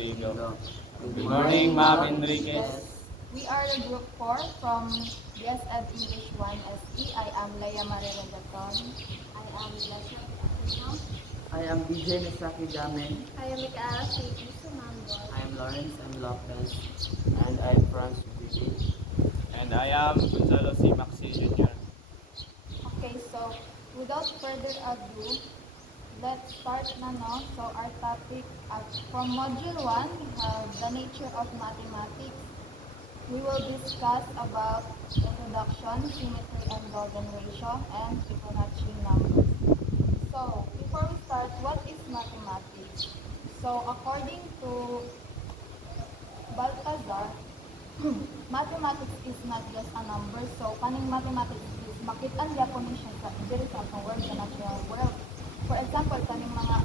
you go. Good morning, Ma'am Enriquez. We are the group 4 from BSED English 1 SE. I am Leia Maria Regaton. I am Leslie Aquino. I am DJ Misaki Damen. I am Micaela Sweetie Sumambol. I am Lawrence M. Lopez. And I'm Franz Vivi. And I am Gonzalo C. Maxi Jr. Okay, so without further ado, let's start na no. So our topic from Module 1, we have the nature of mathematics. We will discuss about introduction, symmetry and Golden ratio, and Fibonacci numbers. So, before we start, what is mathematics? So, according to Balthazar, mathematics is not just a number. So, kaning mathematics is makitan definition sa diri sa atong world, sa natural world. For example, kaning mga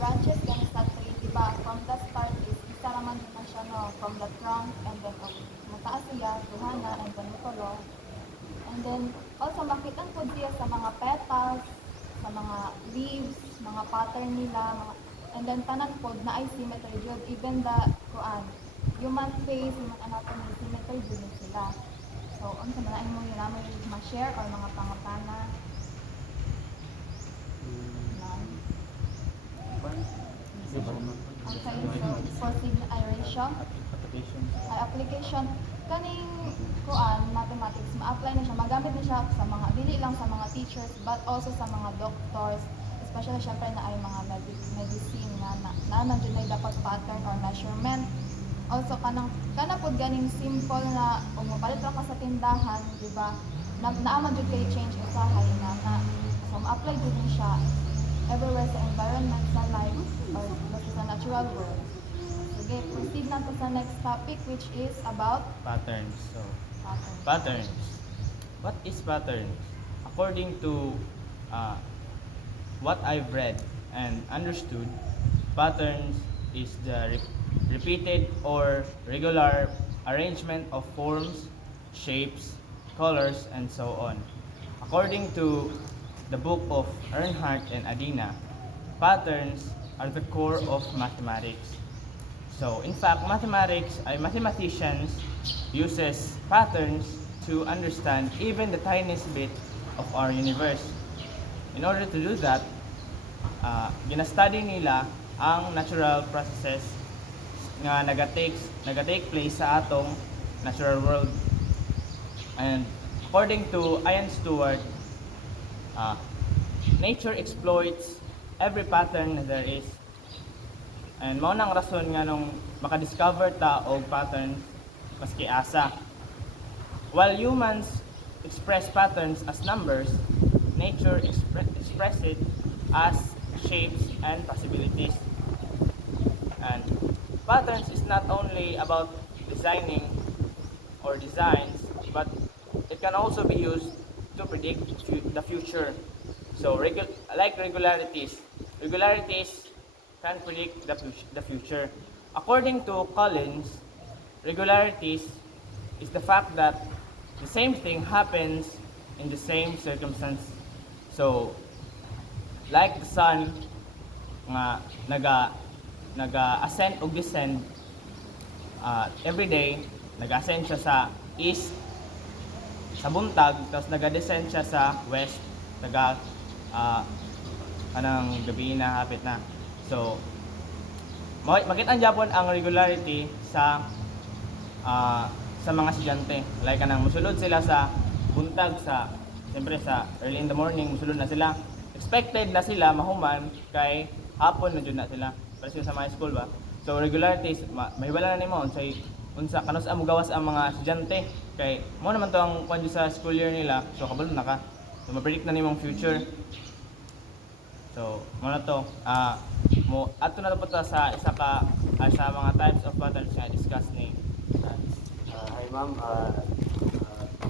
branches gani sa tree, diba? From the start is isa naman din na siya no, from the trunk and then mataas siya, duhana, and then tulo. And then also makitan po siya sa mga petals, sa mga leaves, mga pattern nila, and then tanan po na ay symmetry jud, even the human face, human anatomy, symmetry jud sila. So, unsa man mo yun namin ma-share or mga pangutana? Okay, so proceed na ratio. Application. Application kaning mathematics ma-apply na siya, magamit na siya sa mga dili lang sa mga teachers but also sa mga doctors, especially syempre na ay mga medicine na nandiyan na dapat pattern or measurement. Also kana pod ganing simple na umapalit ra ka sa tindahan, di ba? Naaman jud kay change usahay na so ma-apply jud ni siya everywhere sa environment, sa life or sa natural world. Okay, proceed na to sa next topic which is about Patterns. So, pattern. patterns. What is patterns? According to what I've read and understood, patterns is the repeated or regular arrangement of forms, shapes, colors, and so on. According to the book of Earnhardt and Adina, patterns are the core of mathematics. So, in fact, mathematicians uses patterns to understand even the tiniest bit of our universe. In order to do that, gina-study nila ang natural processes nga nagatake place sa atong natural world. And according to Ian Stewart, nature exploits every pattern there is. And mao nang rason nga nung makadiscover ta og patterns maski asa. While humans express patterns as numbers, nature express it as shapes and possibilities. And patterns is not only about designing or designs, but it can also be used to predict the future. So like regularities can predict the future. According to Collins, regularities is the fact that the same thing happens in the same circumstance. So, like the sun nga naga-ascend o descend every day, nag-ascend siya sa east sa buntag, tapos naga-descend siya sa west, kanang gabi na hapit na. So, makita ang Japon ang regularity sa mga estudyante. Like kanang musulod sila sa buntag siyempre sa early in the morning, musulod na sila. Expected na sila mahuman kay hapon na jud na sila. Para sila sa mga school ba. So regularities mahiwala na nimo unsa kanus mo gawas ang mga estudyante kay mo naman to ang kuan sa school year nila. So kabalo na ka. So ma-predict na nimo ang future. So, muna to, ato na po sa sa mga types of patterns na discuss ni Hi ma'am,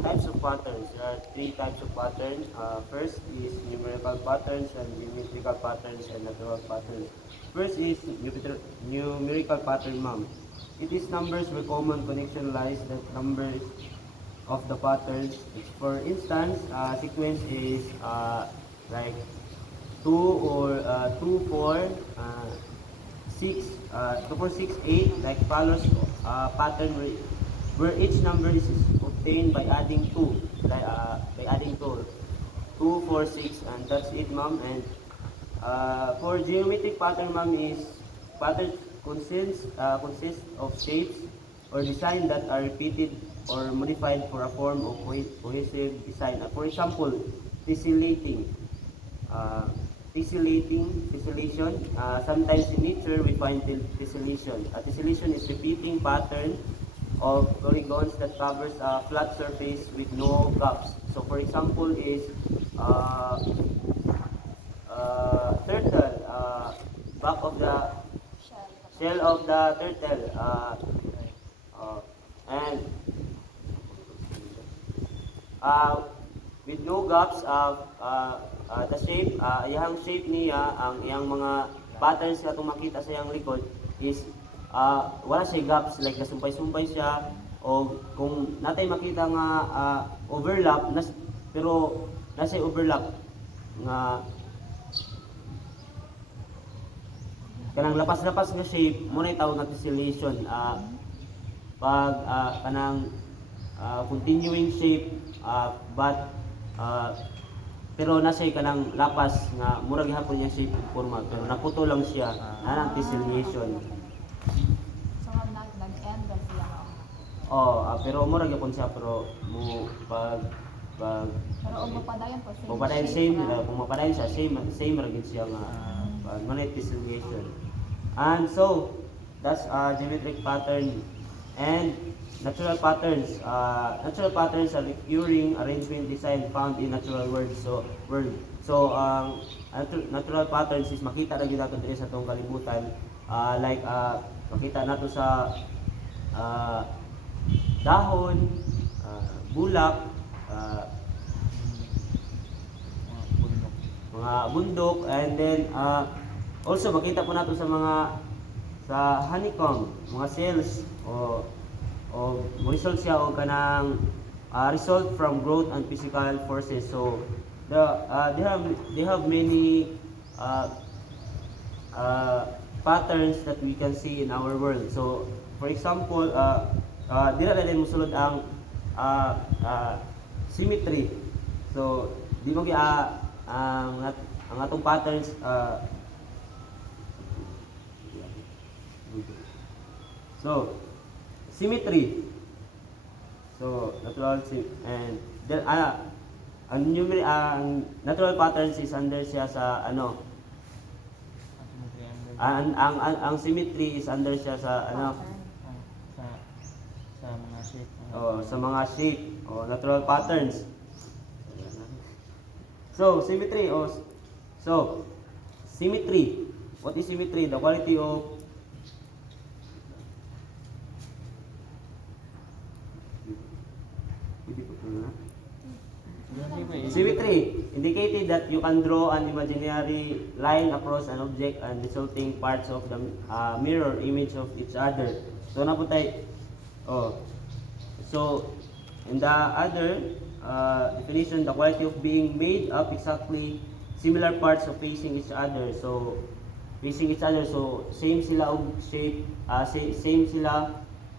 types of patterns. There are three types of patterns. First is numerical patterns and geometrical patterns and natural patterns. First is numerical pattern ma'am. It is numbers where common connection lies that numbers of the patterns. For instance, sequence is like 2 or 2, 4, 8 like follows pattern where each number is obtained by adding 2 by adding 2 2 4 6 and that's it ma'am. And for geometric pattern ma'am is pattern consists of shapes or design that are repeated or modified for a form of cohesive design. For example, tessellating. Tessellation. Sometimes in nature we find tessellation. A tessellation is repeating pattern of polygons that covers a flat surface with no gaps. So for example is turtle, back of the shell of the turtle, and with no gaps, the shape, iyang shape niya, ang iyang mga patterns nga itong makita sa iyang likod is wala siya gaps, like nasumpay-sumpay siya, o kung natay makita nga overlap, pero nasa overlap nga kanang lapas-lapas nga shape mo na tawag nga tessellation. Pag kanang continuing shape but pero nasa kanang lapas nga murag gihapon yung shape ug forma pero naputo lang siya anang tessellation. So, nag-end na siya. Pero murag gyapon siya pero mo pag Pero kung mapadayon po, pagpadayon same kung mapadayon siya same ra gid siya nga manay tessellation. And so that's geometric pattern and natural patterns. Natural patterns are recurring arrangement design found in natural world. So natural patterns is makita ra gyud nato diri sa atong kalibutan. Like makita nato sa dahon, bulak, mga bundok, and then also makita po nato sa mga sa honeycomb, mga cells o result siya o kanang result from growth and physical forces. So they have many patterns that we can see in our world. So for example, dira na din mosulod ang symmetry. So di mo ang atong patterns so symmetry. So natural and then ang natural patterns is under siya sa ano ang symmetry is under siya sa ano sa mga shape. sa mga shape o natural patterns. So symmetry symmetry. What is symmetry? The quality of symmetry indicated that you can draw an imaginary line across an object and resulting parts of the mirror image of each other. So na po tayo. So in the other definition, the quality of being made up exactly similar parts of facing each other. So facing each other, so same sila og shape, same sila,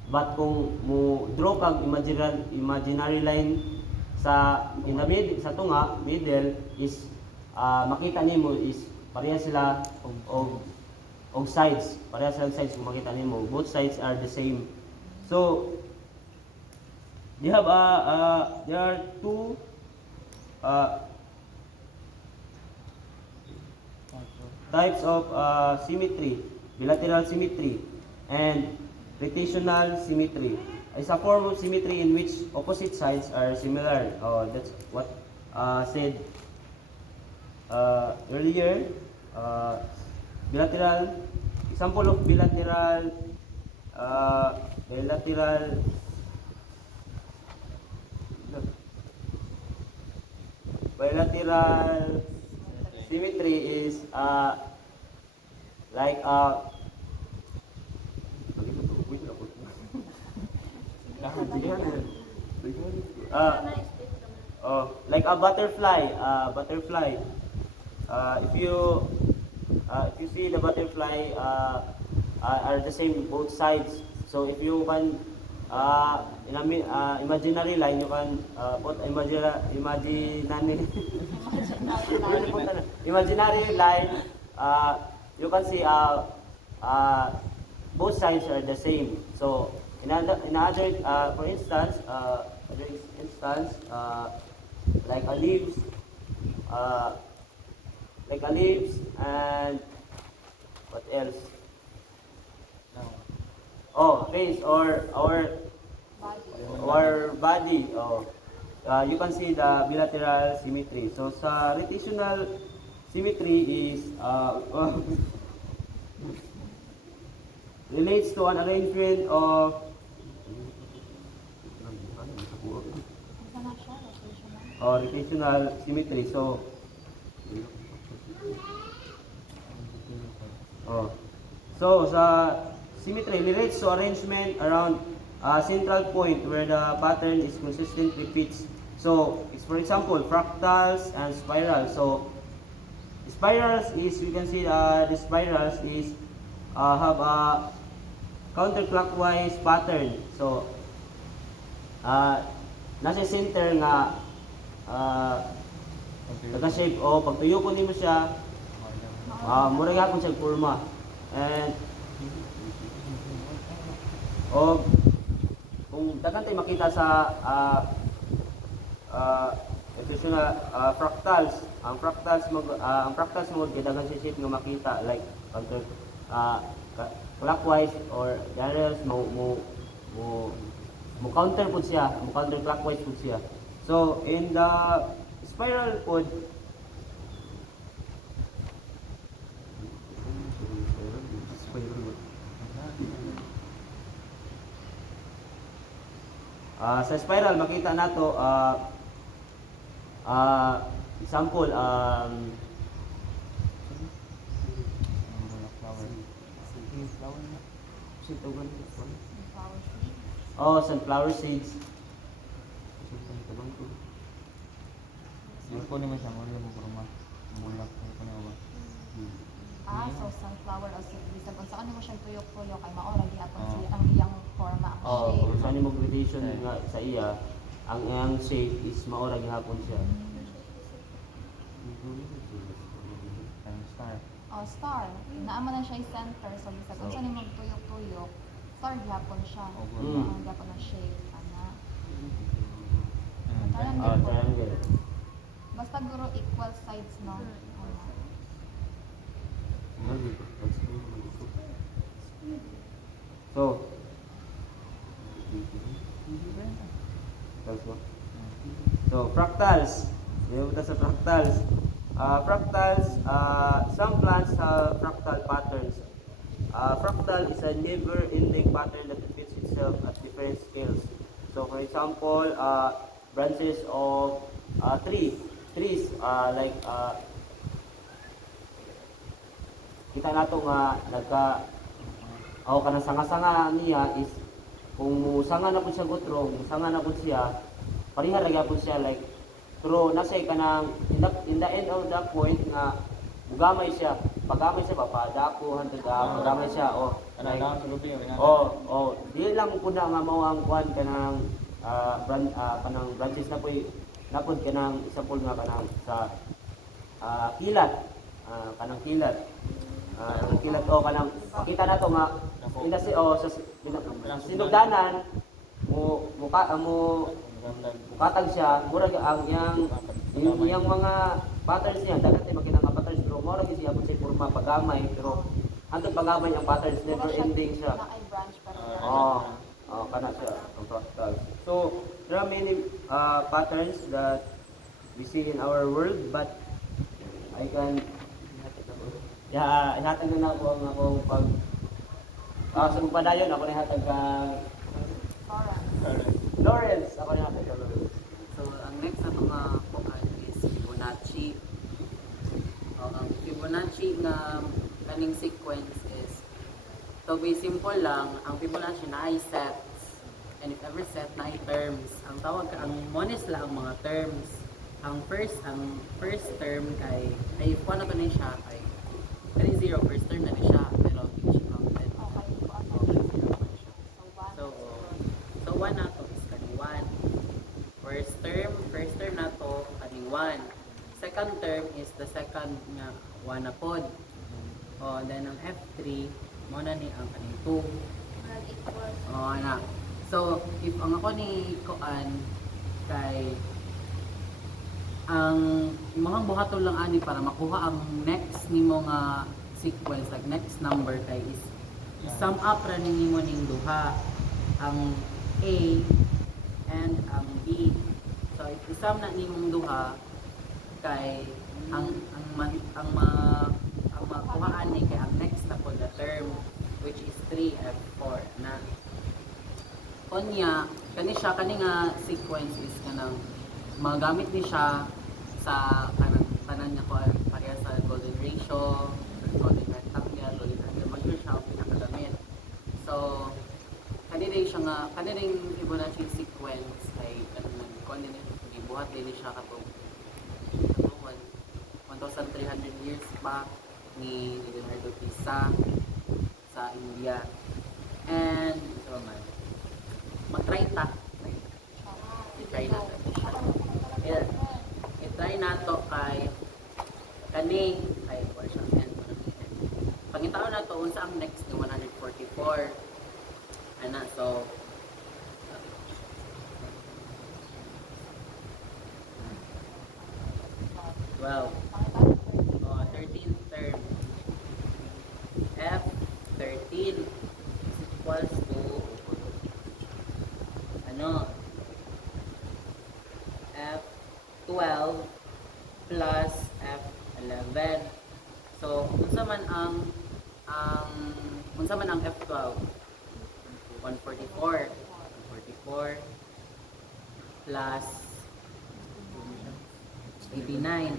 but kung mo draw kag imaginary line sa in the middle sa tunga middle is makita nimo is pareha sila og sides, pareha sila sides kung makita nimo both sides are the same. So there are two types of symmetry: bilateral symmetry and rotational symmetry. Is a form of symmetry in which opposite sides are similar. That's what said earlier. Bilateral, example of bilateral symmetry is like like a butterfly. If you see the butterfly are the same both sides. So if you can in a imaginary line, you can put imaginary imaginary line. You can see both sides are the same. So in other for instance, like a leaves, uh, and what else? Oh, face or body. Oh, you can see the bilateral symmetry. So sa rotational symmetry is relates to an arrangement of Isa na siya, rotational. rotational symmetry. So sa symmetry relates to arrangement around a central point where the pattern is consistent repeats. So, for example, fractals and spirals. So, spirals is, you can see the spirals is have a counterclockwise pattern. So, nasa center nga naka-shape o pag tuyo ko nimo siya mura gapon siya forma. And kung daghan tay makita sa fractals, ang fractals mo kay daghan siya shape nga makita like counter clockwise or diagonals mo counter pud siya, mo counter clockwise pud siya. So in the spiral pod sa spiral makita nato example sunflower seeds. Yung po naman siya, muli mo kurma. Mulak po na ba? So sunflower o seed. Bisag unsa kanimo siyang tuyok-tuyok kay maora gihapon siya ang iyang forma ang shape. Kung saan mo gradation nga sa iya, ang iyang shape is maora gihapon siya. Star. Star. Naama na siya i-center so bisag unsa nimo tuyok-tuyok, star gihapon siya. Gihapon ang shape ana. Triangle. Basta guro equal sides no. So fractals. Sa fractals. Some plants have fractal patterns. Fractal is a never-ending pattern that repeats itself at different scales. So for example, branches of trees, like kita nato nga kanang sanga-sanga niya is kung musanga na po siya gutro, musanga na po siya, pareha ra gyapon siya like pero nasay kanang in the end of the point nga mugamay siya, pagamay siya papadako hantod pagamay siya like, di lang pud na nga mao ang kuan kanang kanang branches na napod kanang example nga kanang sa kilat, kanang kilat. Kilat kanang makita nato nga industry sa sinugdanan mukatag siya murag ang iyang mga patterns niya dagat ay makita nga patterns pero murag siya abot sa forma pagamay pero hangtod pagamay ang patterns never ending siya. branch pero Kana siya ang fractal. So there are many patterns that we see in our world but I can ihatag na ako ang akong pag sa padayon ako ihatag kang Lawrence. Ako ihatag kang Lawrence. So, ang next na mga bukan is Fibonacci. Ang Fibonacci na kaning sequence is, to be simple lang, ang Fibonacci na ay sets. And if ever set na ay terms. Ang tawag, ang mones lang ang mga terms. Ang first term kay if kuha na to na siya, kay 0, first term na siya, pero hindi siya counted. siya nga 1 na pod. O, then ang F3, mo na ni ang kaning 2. Mag equals. O, na. So, if ang ako ni Koan, kay ang mga buhaton lang ani para makuha ang next nimo nga sequence, like next number kay is sum up ra nimo ning duha ang A and ang B. So if isum na nimong duha kay ang makuhaan ni kay ang next na pod the term which is 3F4 na konya kani siya kani nga sequence is kanang magamit ni siya sa kanan niya ko pareha sa golden ratio, golden rectangle, golden angle, mag-yun siya ang pinakagamit. So, kanilang siya nga, kanilang Fibonacci sequence ay kanilang ibuhat din siya katong 1,300 years back ni Leonardo Pisa sa India. And, ito man, mag-try ta. I-try na ta. Yeah. I-try na to kay kani kay version n. Pangitaon na to unsa ang next ni 144. Ana so well, 13th term F13 is equals to ano F12 plus F11. So, unsa man ang F12? 144 plus 89.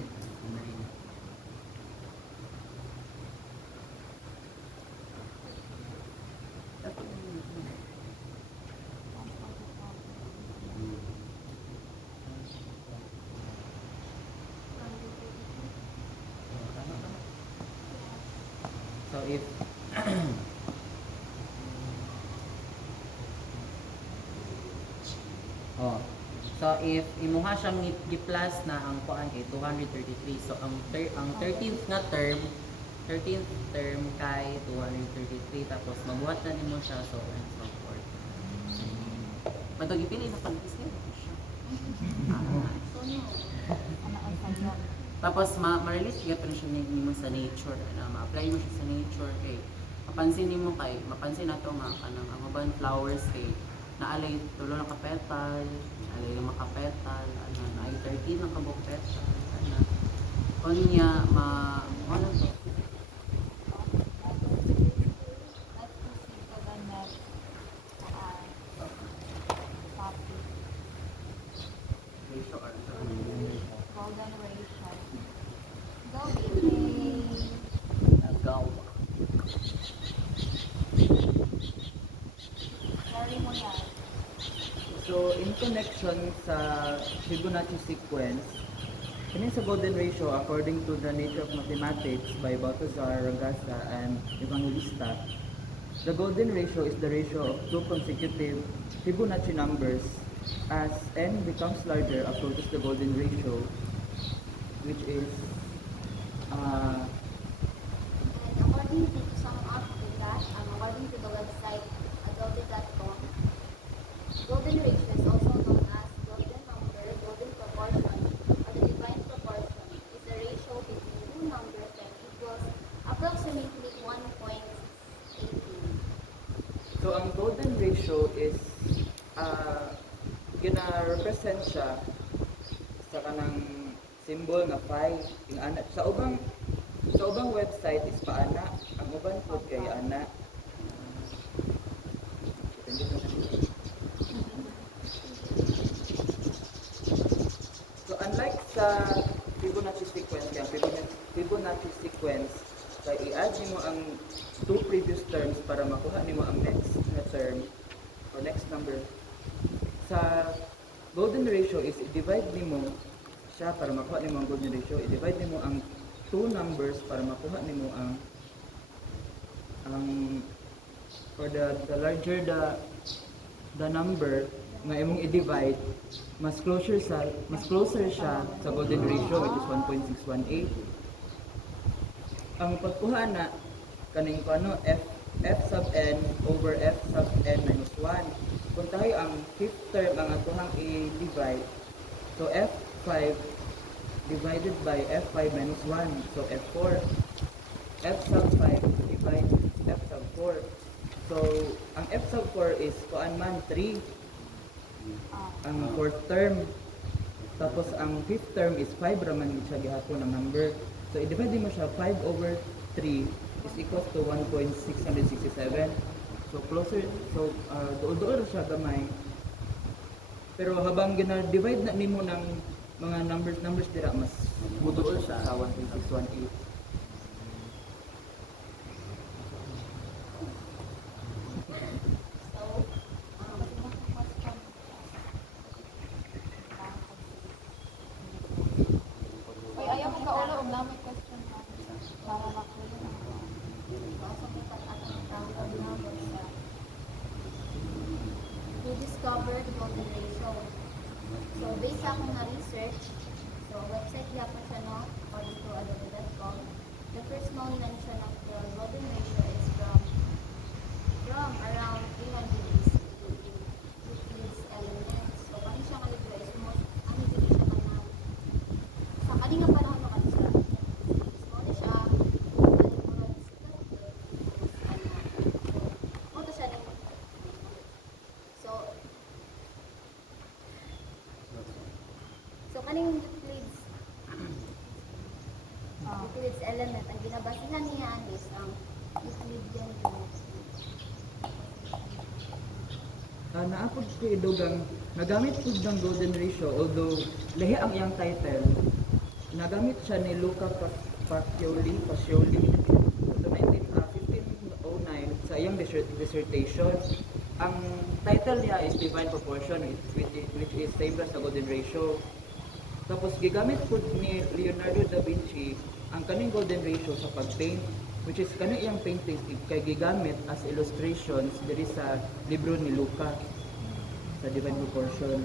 So if oh, so if imuha siyang gi-plus na ang kuan kay 233. So ang 13th na term, 13th term kay 233 tapos magbuhat na nimo siya so and so forth. Madog ipili na pag-is niya. Tapos ma-relate ka pa rin siya nimo sa nature, ma-apply mo siya sa nature kay mapansin nimo kay mapansin nato nga kanang ang uban flowers kay naalay tulo na ka petal, naalay lima ka petal, na ay 13 na ka buok petal, konya ano to? Ratio or Golden ratio. Go, Nagaw. Sorry mo yan. So, in connection sa Fibonacci sequence, kini sa golden ratio according to the nature of mathematics by Balthazar, Ragasa, and Evangelista, the golden ratio is the ratio of two consecutive Fibonacci numbers. As n becomes larger, approaches the golden ratio, which is And according to some of the that, according to the website adobe.com, golden ratio is also known as golden number, golden proportion, or the divine proportion. Is a ratio between two numbers that equals approximately 1.18. so ang golden ratio is gina-represent siya sa kanang symbol nga pi ing ana sa ubang website is paana ang uban pod kay ana. So unlike sa Fibonacci sequence, kaya Fibonacci sequence kay i-add nimo ang two previous terms para makuha nimo ang next na term or next number. Sa golden ratio is i-divide nimo siya para makuha nimo ang golden ratio, i-divide nimo ang two numbers para makuha nimo ang for the larger the number nga imong i-divide, mas closer siya sa golden ratio which is 1.618. ang pagkuha na kaning ano f sub n over f sub n minus 1. Kung tayo ang fifth term ang atuhang i-divide, so f5 divided by f5 minus 1, so f4. F sub 5 divide f sub 4. So, ang f sub 4 is kuan man 3. Ang fourth term. Tapos ang fifth term is 5 raman gid siya gihapon ang number. So, i-divide mo siya 5 over 3 is equals to 1.667. So, closer. So, duol-duol siya gamay. Pero habang gina-divide na nimo ng mga numbers dira, mas muduol siya sa 1.618. Uy, ayaw mo kaulo og lamay question ha. Para makuha na. To discover the golden ratio. So, based sa akong na-research, so, website niya pa siya, no? According to adobe.com. The first known mention of the golden ratio is from around 300 BC in Euclid's Elements. So, kani siya nga libro is most, ang hindi siya kanang sa kaninga panahon mo kasi siya. Mo na siya, mo to siya rin. So kaning Euclid's element, ang ginabasihan niya is ang Euclidean geometry. Naapod ko idugang nagamit po ng golden ratio, although lahi ang iyang title, nagamit siya ni Luca Pacioli so 1509 sa iyang dissertation. Ang title niya is Divine Proportion, which is same as sa golden ratio. Tapos gigamit po ni Leonardo da Vinci ang kaning golden ratio sa pag-paint, which is kaning iyang paintings kay gigamit as illustrations diri sa libro ni Luca sa Divine Proportion.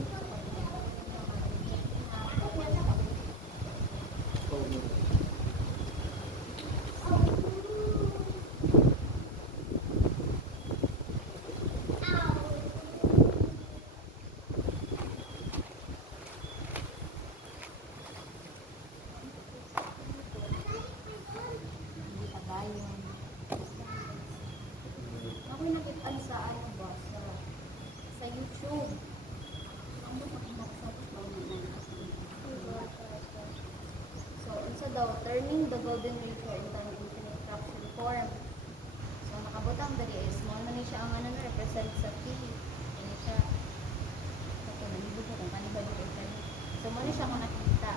Hindi tagayon. Ako'y nakita sa ano ba, sa YouTube. Ang mga So, unsa daw, turning the golden ratio into an infinite fraction form. So, nakabutang dali is, mo na ni siya ang ano na represent sa T. Ano siya, so, nalibog ko kung kanina dito. So, mo na siya kung nakita.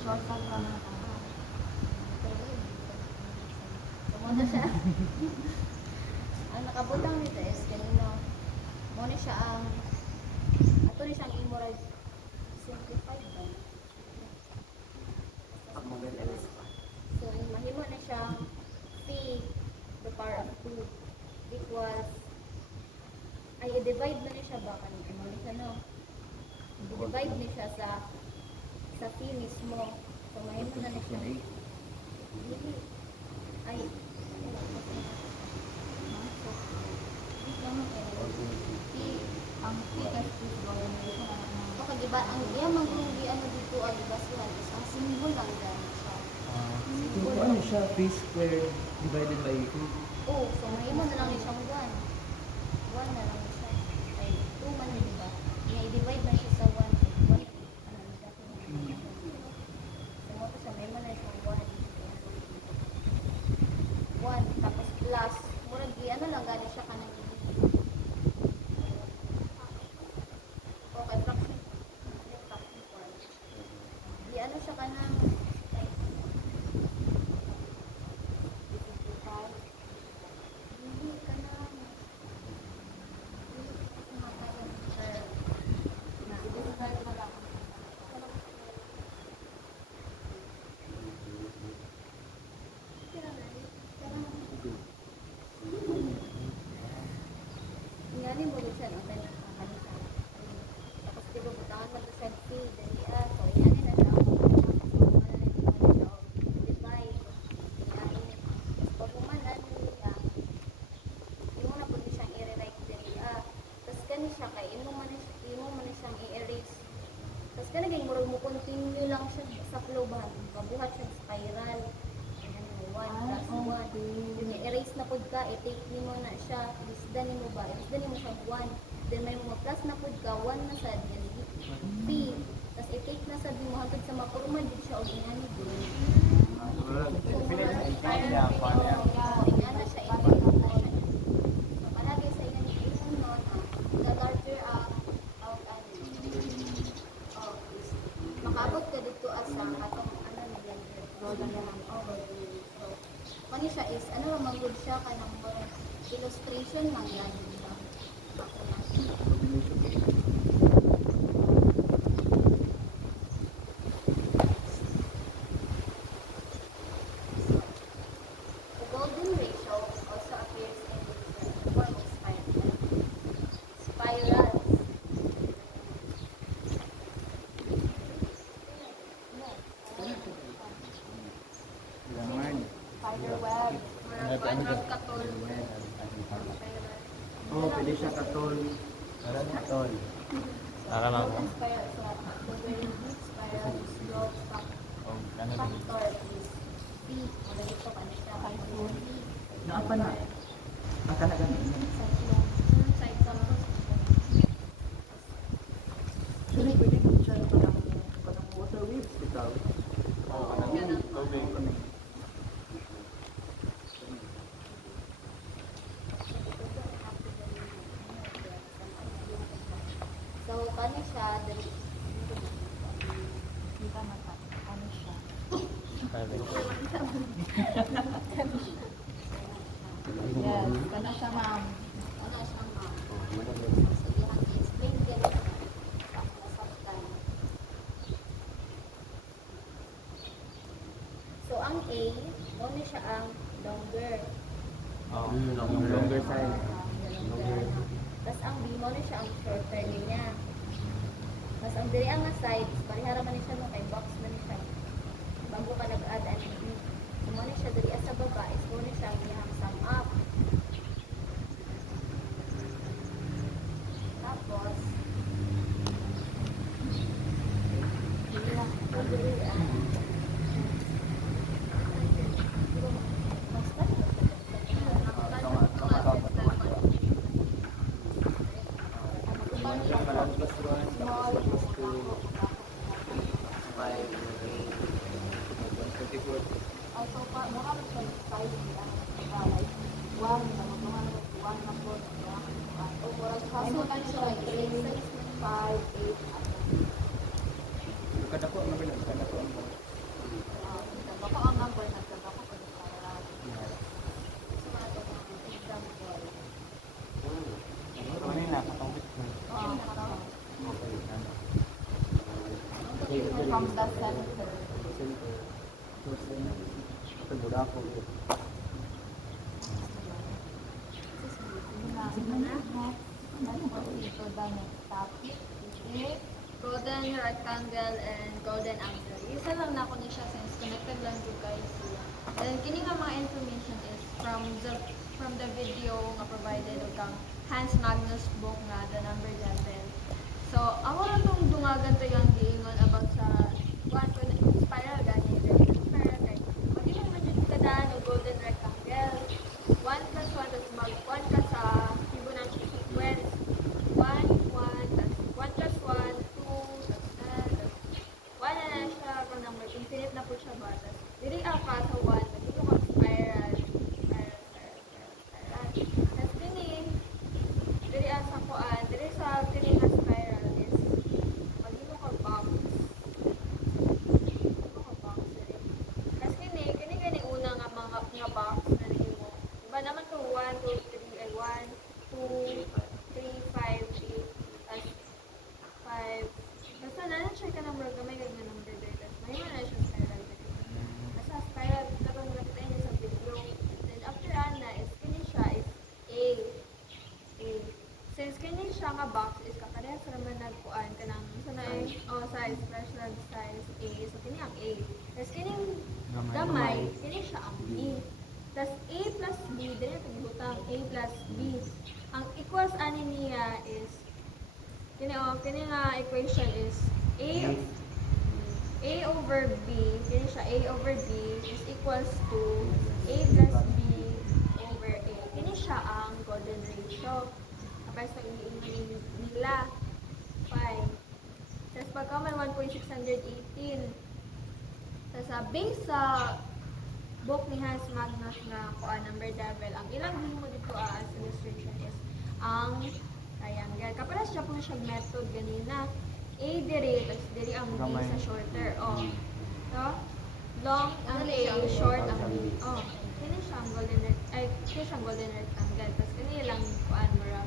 Shortcut lang na. So, mo na siya. Ang nakabutang nito is, kanino, mo na siya ang, ato ni siyang immoral simplified ba? So, mahimo na siyang p the power of 2 equals, ay, i-divide na siya ba kanina? Ano siya, no? I-divide na siya sa p mismo. So, mahimo na siya. Dili. Ay, Ang ticket is golden ratio. okay, diba? Ang iya magrugi ano dito, diba siya? Is ang symbol lang dyan siya. So, ano siya? P squared divided by 2. Oh, so mahimo na lang ni siyang 1. 1 na lang siya. Ay, 2 man yun, diba? I-divide na siya sa 1. 1, ano, dati na. So, mo to siya, mahimo na siyang 1. 1, tapos plus, murag, ano lang, gani siya kanang okay, fraction. Fraction form. Ano siya kanang hindi ka na mabuhat siya spiral. Ayan mo, 1 plus 1. Yung erase na pud ka, i-take nimo na siya, lisdan nimo ba? Lisdan nimo siya 1. Then may mga plus na pud ka, 1 na sad, yan, P. Tapos i-take na sad nimo hangtod sa maporma din siya og ingani din. Pilit sa Italia, paano? Ingana siya, i-take na siya. So, palagi sa ingani din no, the larger out is makaabot ka dito asa atong ano ni blender. So, kani siya is ano man good siya kanang more illustration lang yan siya. The golden ratio also appears in the form of spirals. Spider web. One of katol. Oh, pwede siya katol. Tol. Golden spiral. So, the very deep spiral is growth factor is P. Wala dito pa na siya. Naapa na. Aka na ganun. Side samples. Actually, pwede mo siya kanang water waves bitaw. So, kani siya, Kita mata. Ano siya? Yes, kana siya ma'am. ano siya nga. Sige, explain din sa sometime. So, ang A, muna siya ang longer. Longer side. Tapos ang B, muna siya ang shorter niya. Tapos ang diri ang side, parihara man ni siya no, kay box man ni siya. Bago ka nag-add ang B. So, muna siya diri sa baba, is muna siya ang iyang sum up. Tapos, diri lang. So, diri Also, baka size nila. Like, 1, one na po. O, murag kaso lang siya, like, 3, 5, 8, Kada ko ang number na kada ko ang baka ang number na baka ko para from the center. Let's proceed to the next topic, which is golden rectangle and golden angle. Isa lang na ko ni siya since connected lang to guys sila. Then kini nga mga information is from the video nga provided og kang Hans Magnus book nga The Number 11. So, ako lang tong dungagan to yung giingon about sa one ko na spiral gani. Spiral kay pag man jud kadaan og golden rectangle. 1 plus 1 is mag 1 ka sa Fibonacci sequence. 1, 1, tas 1 plus 1, 2, tas 1 na siya kung number infinite na po siya ba. Tas diri ka sa 1, magiging kang spiral. Tas kini diri sa kuan, diri sa kini nga spiral is magiging kang box. Box diri. Tas kini gani una nga mga box na nimo. Diba naman to 1, 2, 3 ay 1, 2, 3, 5, 8, as 5. Basta na siya ka number, gamay ka nga number there. Tapos may man na siya spiral dito. Basta spiral, kapag nakita niyo sa video. Then after na is, kini siya is A. A. Since kini siya nga box is kakareha sa naman nagpuan ka ng size, special size A. So kini ang A. Tapos kini gamay, kini siya ang B. Tapos A plus B, dili ito gibutang A plus B. Ang equals ani niya is kini nga equation is A A over B, kini siya A over B is equals to A plus B over A. Kini siya ang golden ratio. Kapag sa iniingon nila, 5. Tapos pagka may 1.618, sa base sa book ni Hans Magnus na kuan number level, ang ilang mo dito as illustration is ang triangle. Kaparas siya po siya method ganina. A diri, tapos diri ang B sa shorter. Oh. So, long ang A, short ang B. Oh. Kini siya ang golden kini siya ang golden rectangle. Tapos kini lang kuan mo ra.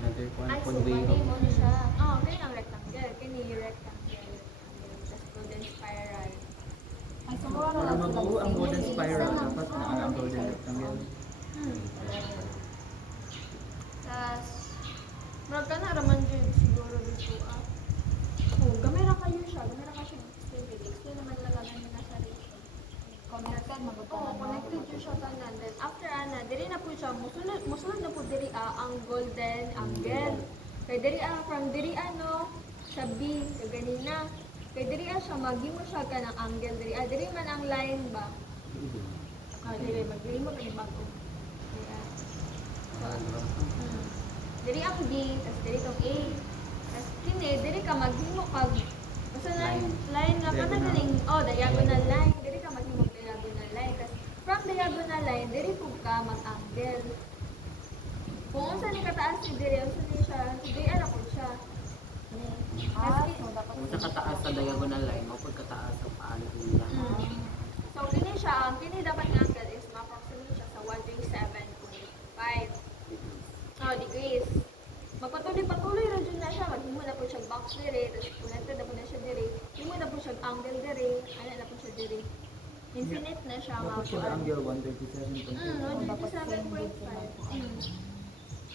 Another one Ay, po so way mali mo na siya. Oh, kini ang rectangle. Kini rectangle. Tapos golden spiral. Ay, siguro Para lang mabuo ang golden spiral, Isa lang. dapat na ang golden rectangle. Tas murag ka na raman dyan siguro dito ah. Oh, gamay ra kayo siya. Gamay ra ka siya explain. Explain naman lagagan nila sa ratio. connected na ba Oo, connected yun siya tanan. Then after ana, diri na po siya musunod na po diri ang golden angle. Kay diri from diri ano sa B kay ganina. Kay diri siya maghimo siya ka ng angle diri. Diri man ang line ba? Diri magdiri mo kay bago. Diri So, diri ang B, tas diri tong A. Tas kini diri ka maghimo kag basta line na kana galing diagonal line. Diri ka maghimo og diagonal line. Tas from diagonal line diri pug ka mag-angle. Kung unsa ni kataas ni diri, unsa ni siya, diri ara pud siya. so dapat Kung sa kataas sa diagonal line, mapod kataas ang paan nila. So kini siya, ang kini dapat nga angle is ma-approximate siya sa 137.5 degrees. Magpatuloy-patuloy ra jud na siya, maghimo na po siya box diri, tapos connected na po na siya diri. Himo na po siya angle diri, ana na po siya diri. Infinite na siya nga Dapat po. siya ang angle 137.5. 137.5.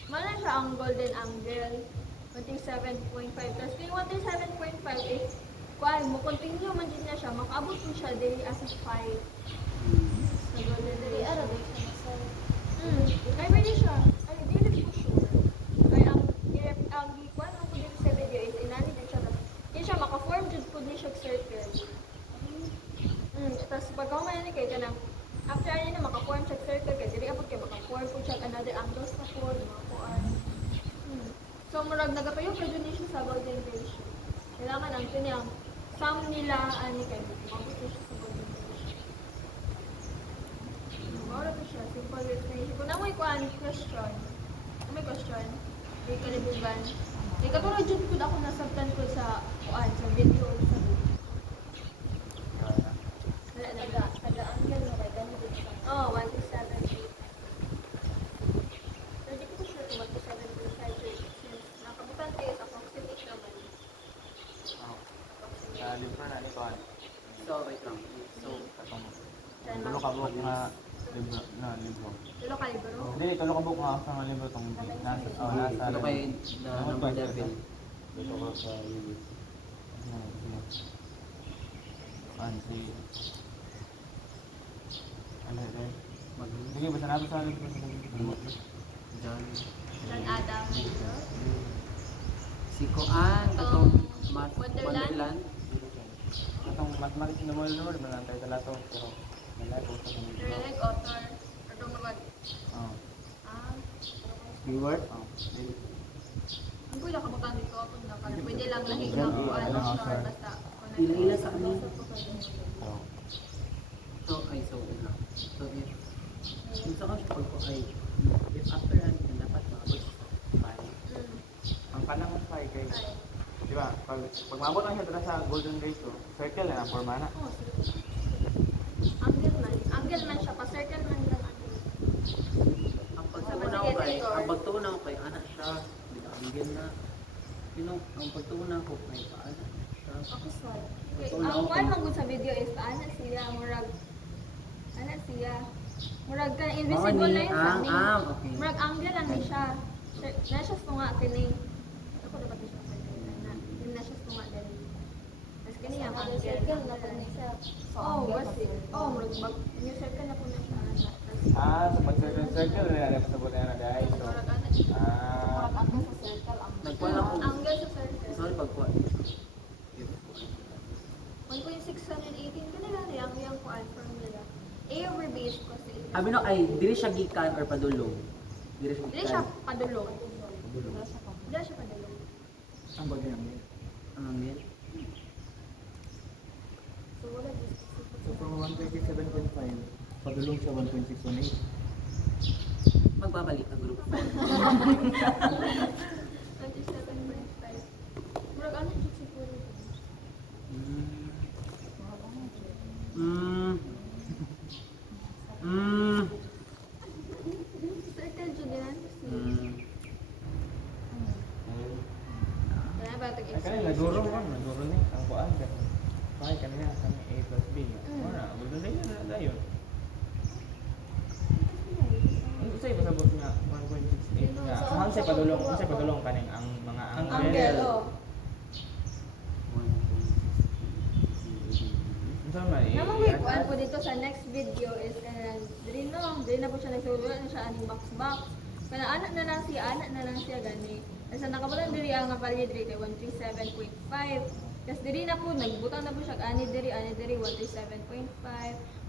Mana siya ang golden angle. 137.5. Tapos kung 137.5 is, kuan mo continue man din na siya, makaabot mo siya diri as a 5. Sa golden Dili ratio. ara di siya sa Kaya pwede siya. Ay, di ko sure. Kaya ang kuan ang ko dito sa video is inani din siya. Hindi siya maka-form jud pud ni siya circle. Tapos pagka man kay kanang after ani na maka-form siya circle kay diri apod kay maka-form pud siya another angles na pud mga kuan. So murag nagapayo pa jud ni siya sa golden ratio. Kailangan ang kini ang sum nila ani kay mabot siya sa golden ratio. Mura to siya, simple explanation. Kung namoy kuan question, may question, di kalibugan. Di katulad jud pud ako nasabtan ko sa kuan sa video o sa book. Wala na ga. taga-angle mo kay ganito din siya. Oh, 127. So di ko sure kung 127.5 since nakabutan kayo sa approximate naman. Libro na ni Kuan. So, wait lang. So, Katong tulo ka book nga libro na libro. Tulo ka libro. Hindi tulo ka book nga sa mga libro tong nasa nasa. ano kayo na number level? Dito ko sa unit. Fancy. Ano rin? Mag Sige, basta nato sa libro. John. John Adam. Si Koan, katong Math Wonderland? Wonderland. Atong mathematics na mo man lang tayo talato pero malay ko sa mga libro. Direct author. Katong magad. Oh. Keyword? Oh. Ang pwede kabutan dito ako na kaya pwede lang lahig ng kuan or basta Ila-ila sa ano? So, So, wait lang. So, kung saan ka siya pag if after yan, dapat maabot sa 5. ang kanang sa kay di ba? Pag maabot na siya dala sa golden ratio, circle na ang forma na. Oh, angle man siya, pa-circle man lang angle. Ang pagtuunaw kay anak siya, binanggil na. Ang pagtuunaw ko kay paano siya. Ako sad. Ang kuan man gud sa video is paano siya murag murag ka invisible ni line sa ang ni. okay. Murag angle lang ni siya. Na siya tunga kini. Ako dapat siya sa na. Hindi na siya tunga dali. Mas kini ang angle. Circle na po niya siya. so Oh, angle was sa it? circle. Oh, murag mag new circle na po na siya. So pag circle na yan, sa buta na guys. So, Murag ana siya. Parang angle sa circle ang Nagkuha lang ko. Angle sa circle. Sorry, pagkuha. is kasi Abi no ay dili siya gikan or padulong. Dili siya dili gikan. siya padulong. Padulong. Dili siya padulong. Ang bagay namin. Ano yun? So wala din specific. So from 127.5, padulong sa 1.618. Magbabalik ang group 4. 27.5. Murag ano jud siguro. Certain jud yan. Kaya ba tag Ay, kanina, naguro mo, naguro ni, ang kuan ka. Bakit kanina, kami A plus B. Wala, magdadaya na dayon. Ang gusto yung pasabot nga, 1.68 nga. So, ang say padulong kaning ang mga Angle, angle. oh. Unsa man Namang may kuan po dito sa next video is dili na po siya nagsulo na siya aning box. Kana anak na lang siya gani. Asa nakabulan diri ang value diri kay 137.5. Kas diri na po nagbutang na po siya ani diri 137.5.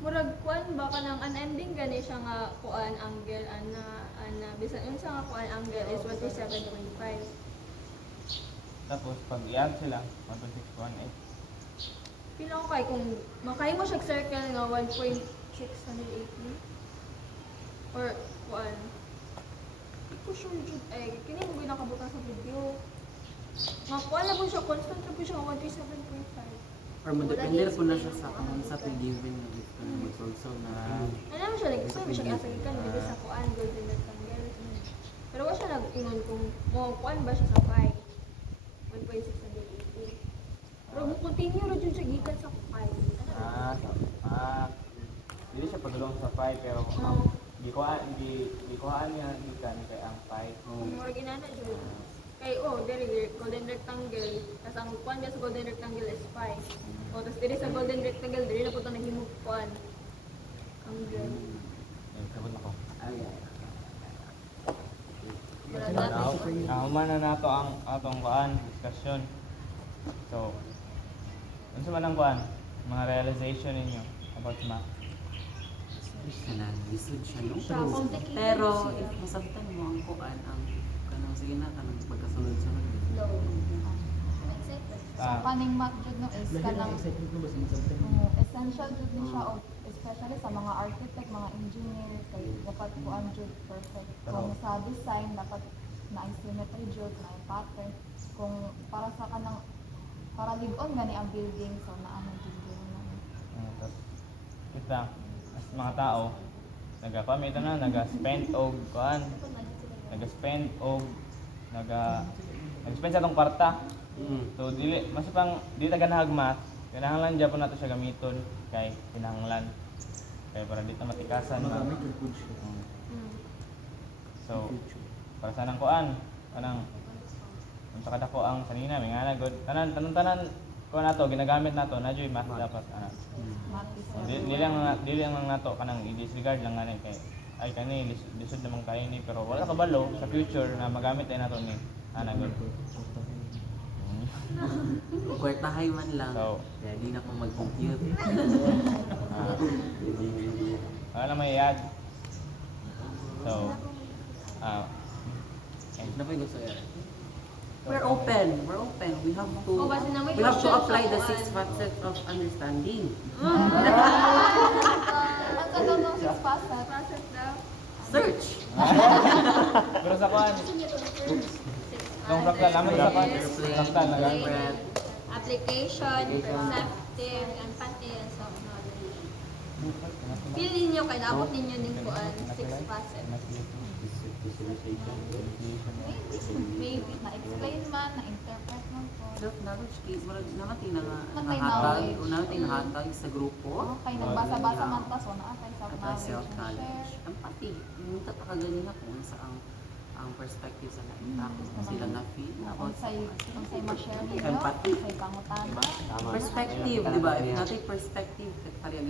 Murag kuan ba kanang unending gani siya nga kuan angle ana bisan unsa nga kuan angle is 137.5. Tapos, pag i-add sila, 1.618. Pila ko kay kung makay mo siya circle nga 1.680 or kuan. Ito sure jud ay kini mo ginakabutang sa video. Nga kuan na po siya constant na po siya 137.5. Or madepende po na siya sa kung sa given na gift also na Ano naman siya nag-explain mo siya asa gikan dito sa kuan golden rectangle. Pero wa siya nag-ingon kung mo kuan ba siya sa 5. 1.680. Pero mo continue ra jud siya gikan sa 5. Dili siya padulong sa 5, pero gikuhaan niya gikan kay ang 5. Murag inana jud. Kay diri golden rectangle. Tas ang kuan sa golden rectangle is 5. O tas diri sa golden rectangle diri na po ta naghimog kuan. Ang good. Sabot ako. ay Human na nato ang atong kuan, discussion. So, unsa man ang kuan, mga realization ninyo about math? kana lisod siya no. Siya complicated Pero siya. if masabtan mo ang kuan ang kanang sige na kanang pagkasunod-sunod. Low. Excited. So kaning math jud no is kanang Excited mo ba sa masabtan? essential jud ni siya og especially sa mga architect, mga engineer kay dapat kuan jud perfect. Kung sa design dapat na symmetry jud, na pattern. Kung para sa kanang para lig-on gani ang building so naano jud yun. Tapos, kita, as mga tao, nagapamita na, nag-spend og kuan, nag-spend og nag-spend sa atong kwarta. So dili mas pang di ta ganahag math, kinahanglan jud po nato siya gamiton kay kinahanglan. Kay para di ta matikasan na. Magamit yung food siya. So para sa nang kuan, kanang unsa kada ko ang sanina may ngana good. Tanan ko nato ginagamit nato na joy math dapat ana. Math is So, dili lang nato kanang i-disregard lang ngani kay ay kani lisod namang kay ni pero wala kabalo sa future na magamit ay nato ni ana good. Kwartahay man lang. So, Kaya di na ko mag-compute. wala na may add. So, Ano ba yung gusto yan? We're open. We have to Oh, basta na may we have to questions apply the ako, 6 facets of understanding. ang sa daw ng 6 facet. Process daw. Search. pero sa kuan, nung praktal naman sa kuan, praktal na gan. Different. Application, perceptive, and pati and soft knowledge. Pili ninyo kay naabot ninyo din po ang 6 facets. Maybe. Na-explain man, na-interpret man po. Self-knowledge case, marag namatay na Matay nahatag, knowledge. namatay nahatag sa grupo. Kay nagbasa-basa man ta so naa kay At self-knowledge. self-knowledge. Empathy. Yung tatakagali na kung sa ang perspective sa nakita ko. Sila na-feel about sa Unsay ma-share ninyo, Empathy. unsay pangutana. perspective, di ba? If natin perspective, kaya